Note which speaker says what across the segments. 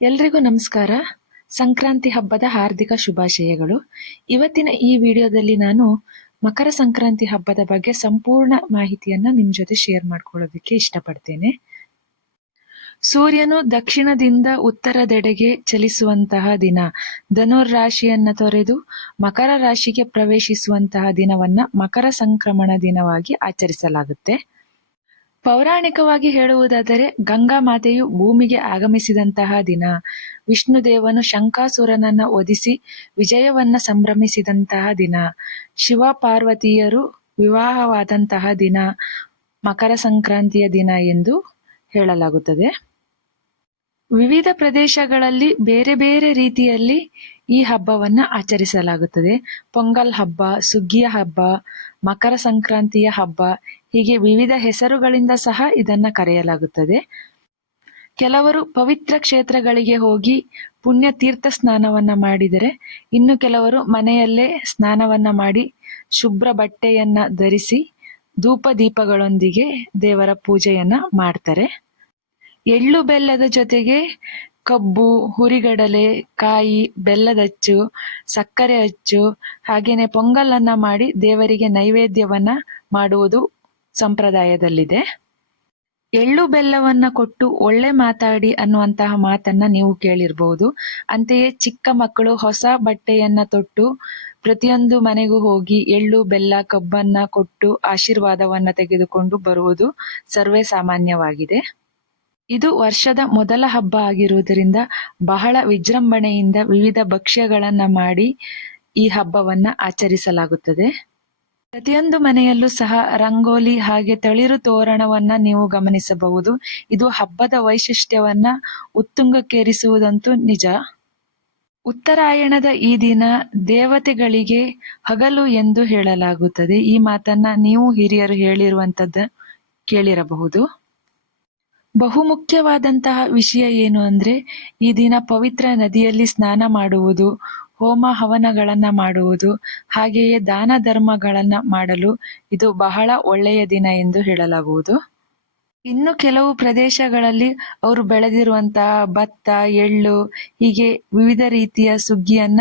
Speaker 1: ಎಲ್ರಿಗೂ ನಮಸ್ಕಾರ. ಸಂಕ್ರಾಂತಿ ಹಬ್ಬದ ಹಾರ್ದಿಕ ಶುಭಾಶಯಗಳು. ಇವತ್ತಿನ ಈ ವಿಡಿಯೋದಲ್ಲಿ ನಾನು ಮಕರ ಸಂಕ್ರಾಂತಿ ಹಬ್ಬದ ಬಗ್ಗೆ ಸಂಪೂರ್ಣ ಮಾಹಿತಿಯನ್ನ ನಿಮ್ ಜೊತೆ ಶೇರ್ ಮಾಡ್ಕೊಳ್ಳೋದಕ್ಕೆ ಇಷ್ಟಪಡ್ತೇನೆ. ಸೂರ್ಯನು ದಕ್ಷಿಣದಿಂದ ಉತ್ತರದೆಡೆಗೆ ಚಲಿಸುವಂತಹ ದಿನ. ಧನುರ್ ರಾಶಿಯನ್ನ ತೊರೆದು ಮಕರ ರಾಶಿಗೆ ಪ್ರವೇಶಿಸುವಂತಹ ದಿನವನ್ನ ಮಕರ ಸಂಕ್ರಮಣ ದಿನವಾಗಿ ಆಚರಿಸಲಾಗುತ್ತೆ. ಪೌರಾಣಿಕವಾಗಿ ಹೇಳುವುದಾದರೆ ಗಂಗಾ ಮಾತೆಯು ಭೂಮಿಗೆ ಆಗಮಿಸಿದಂತಹ ದಿನ. ವಿಷ್ಣು ದೇವನು ಶಂಕಾಸುರನನ್ನ ಒದಿಸಿ ವಿಜಯವನ್ನ ಸಂಭ್ರಮಿಸಿದಂತಹ ದಿನ. ಶಿವ ಪಾರ್ವತಿಯರು ವಿವಾಹವಾದಂತಹ ದಿನ. ಮಕರ ಸಂಕ್ರಾಂತಿಯ ದಿನ ಎಂದು ಹೇಳಲಾಗುತ್ತದೆ. ವಿವಿಧ ಪ್ರದೇಶಗಳಲ್ಲಿ ಬೇರೆ ಬೇರೆ ರೀತಿಯಲ್ಲಿ ಈ ಹಬ್ಬವನ್ನ ಆಚರಿಸಲಾಗುತ್ತದೆ. ಪೊಂಗಲ್ ಹಬ್ಬ, ಸುಗ್ಗಿಯ ಹಬ್ಬ, ಮಕರ ಸಂಕ್ರಾಂತಿಯ ಹಬ್ಬ ಹೀಗೆ ವಿವಿಧ ಹೆಸರುಗಳಿಂದ ಸಹ ಇದನ್ನ ಕರೆಯಲಾಗುತ್ತದೆ. ಕೆಲವರು ಪವಿತ್ರ ಕ್ಷೇತ್ರಗಳಿಗೆ ಹೋಗಿ ಪುಣ್ಯ ತೀರ್ಥ ಸ್ನಾನವನ್ನ ಮಾಡಿದರೆ, ಇನ್ನು ಕೆಲವರು ಮನೆಯಲ್ಲೇ ಸ್ನಾನವನ್ನ ಮಾಡಿ ಶುಭ್ರ ಬಟ್ಟೆಯನ್ನ ಧರಿಸಿ ಧೂಪ ದೀಪಗಳೊಂದಿಗೆ ದೇವರ ಪೂಜೆಯನ್ನ ಮಾಡ್ತಾರೆ. ಎಳ್ಳು ಬೆಲ್ಲದ ಜೊತೆಗೆ ಕಬ್ಬು, ಹುರಿಗಡಲೆ, ಕಾಯಿ ಬೆಲ್ಲದಚ್ಚು ಸಕ್ಕರೆ ಅಚ್ಚು, ಹಾಗೇನೆ ಪೊಂಗಲನ್ನ ಮಾಡಿ ದೇವರಿಗೆ ನೈವೇದ್ಯವನ್ನ ಮಾಡುವುದು ಸಂಪ್ರದಾಯದಲ್ಲಿದೆ. ಎಳ್ಳು ಬೆಲ್ಲವನ್ನ ಕೊಟ್ಟು ಒಳ್ಳೆ ಮಾತಾಡಿ ಅನ್ನುವಂತಹ ಮಾತನ್ನ ನೀವು ಕೇಳಿರ್ಬಹುದು ಅಂತೆಯೇ ಚಿಕ್ಕ ಮಕ್ಕಳು ಹೊಸ ಬಟ್ಟೆಯನ್ನ ತೊಟ್ಟು ಪ್ರತಿಯೊಂದು ಮನೆಗೂ ಹೋಗಿ ಎಳ್ಳು, ಬೆಲ್ಲ, ಕಬ್ಬನ್ನ ಕೊಟ್ಟು ಆಶೀರ್ವಾದವನ್ನ ತೆಗೆದುಕೊಂಡು ಬರುವುದು ಸರ್ವೇ ಸಾಮಾನ್ಯವಾಗಿದೆ. ಇದು ವರ್ಷದ ಮೊದಲ ಹಬ್ಬ ಆಗಿರುವುದರಿಂದ ಬಹಳ ವಿಜೃಂಭಣೆಯಿಂದ ವಿವಿಧ ಭಕ್ಷ್ಯಗಳನ್ನ ಮಾಡಿ ಈ ಹಬ್ಬವನ್ನ ಆಚರಿಸಲಾಗುತ್ತದೆ. ಪ್ರತಿಯೊಂದು ಮನೆಯಲ್ಲೂ ಸಹ ರಂಗೋಲಿ ಹಾಗೆ ತಳಿರು ತೋರಣವನ್ನ ನೀವು ಗಮನಿಸಬಹುದು. ಇದು ಹಬ್ಬದ ವೈಶಿಷ್ಟ್ಯವನ್ನ ಉತ್ತುಂಗಕ್ಕೇರಿಸುವುದಂತೂ ನಿಜ. ಉತ್ತರಾಯಣದ ಈ ದಿನ ದೇವತೆಗಳಿಗೆ ಹಗಲು ಎಂದು ಹೇಳಲಾಗುತ್ತದೆ. ಈ ಮಾತನ್ನ ನೀವು ಹಿರಿಯರು ಹೇಳಿರುವಂತದ್ದು ಕೇಳಿರಬಹುದು. ಬಹುಮುಖ್ಯವಾದಂತಹ ವಿಷಯ ಏನು ಅಂದ್ರೆ, ಈ ದಿನ ಪವಿತ್ರ ನದಿಯಲ್ಲಿ ಸ್ನಾನ ಮಾಡುವುದು ಹೋಮ ಹವನಗಳನ್ನ ಮಾಡುವುದು, ಹಾಗೆಯೇ ದಾನ ಧರ್ಮಗಳನ್ನ ಮಾಡಲು ಇದು ಬಹಳ ಒಳ್ಳೆಯ ದಿನ ಎಂದು ಹೇಳಲಾಗುವುದು. ಇನ್ನು ಕೆಲವು ಪ್ರದೇಶಗಳಲ್ಲಿ ಅವರು ಬೆಳೆದಿರುವಂತಹ ಭತ್ತ, ಎಳ್ಳು, ಹೀಗೆ ವಿವಿಧ ರೀತಿಯ ಸುಗ್ಗಿಯನ್ನ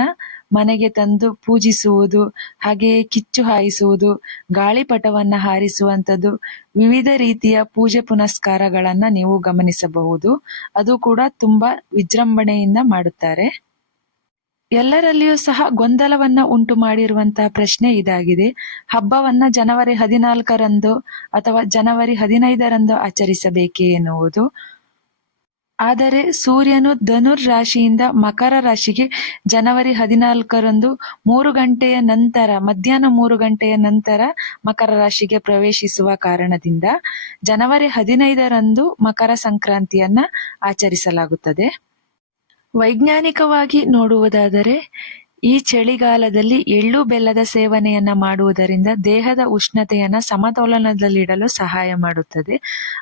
Speaker 1: ಮನೆಗೆ ತಂದು ಪೂಜಿಸುವುದು, ಹಾಗೆಯೇ ಕಿಚ್ಚು ಹಾಯಿಸುವುದು ಗಾಳಿಪಟವನ್ನ ಹಾರಿಸುವಂತದ್ದು ವಿವಿಧ ರೀತಿಯ ಪೂಜೆ ಪುನಸ್ಕಾರಗಳನ್ನ ನೀವು ಗಮನಿಸಬಹುದು. ಅದು ಕೂಡ ತುಂಬಾ ವಿಜೃಂಭಣೆಯಿಂದ ಮಾಡುತ್ತಾರೆ. ಎಲ್ಲರಲ್ಲಿಯೂ ಸಹ ಗೊಂದಲವನ್ನ ಉಂಟು ಮಾಡಿರುವಂತಹ ಪ್ರಶ್ನೆ ಇದಾಗಿದೆ. ಹಬ್ಬವನ್ನ ಜನವರಿ ಹದಿನಾಲ್ಕರಂದು ಅಥವಾ ಜನವರಿ ಹದಿನೈದರಂದು ಆಚರಿಸಬೇಕೇ ಎನ್ನುವುದು. ಆದರೆ ಸೂರ್ಯನು ಧನುರ್ ರಾಶಿಯಿಂದ ಮಕರ ರಾಶಿಗೆ ಜನವರಿ ಹದಿನಾಲ್ಕರಂದು ಮೂರು ಗಂಟೆಯ ನಂತರ, ಮಧ್ಯಾಹ್ನ ಮೂರು ಗಂಟೆಯ ನಂತರ ಮಕರ ರಾಶಿಗೆ ಪ್ರವೇಶಿಸುವ ಕಾರಣದಿಂದ ಜನವರಿ ಹದಿನೈದರಂದು ಮಕರ ಸಂಕ್ರಾಂತಿಯನ್ನ ಆಚರಿಸಲಾಗುತ್ತದೆ. ವೈಜ್ಞಾನಿಕವಾಗಿ ನೋಡುವುದಾದರೆ, ಈ ಚಳಿಗಾಲದಲ್ಲಿ ಎಳ್ಳು ಬೆಲ್ಲದ ಸೇವನೆಯನ್ನ ಮಾಡುವುದರಿಂದ ದೇಹದ ಉಷ್ಣತೆಯನ್ನ ಸಮತೋಲನದಲ್ಲಿಡಲು ಸಹಾಯ ಮಾಡುತ್ತದೆ.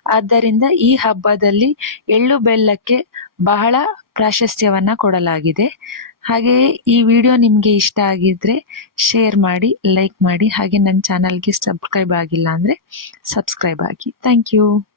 Speaker 1: ಆದ್ದರಿಂದ ಈ ಹಬ್ಬದಲ್ಲಿ ಎಳ್ಳು ಬೆಲ್ಲಕ್ಕೆ ಬಹಳ ಪ್ರಾಶಸ್ತ್ಯವನ್ನ ಕೊಡಲಾಗಿದೆ. ಹಾಗೆಯೇ ಈ ವಿಡಿಯೋ ನಿಮಗೆ ಇಷ್ಟ ಆಗಿದ್ರೆ ಶೇರ್ ಮಾಡಿ, ಲೈಕ್ ಮಾಡಿ, ಹಾಗೆ ನನ್ನ ಚಾನಲ್ಗೆ ಸಬ್ಸ್ಕ್ರೈಬ್ ಆಗಿಲ್ಲ ಅಂದ್ರೆ ಸಬ್ಸ್ಕ್ರೈಬ್ ಆಗಿ. Thank you.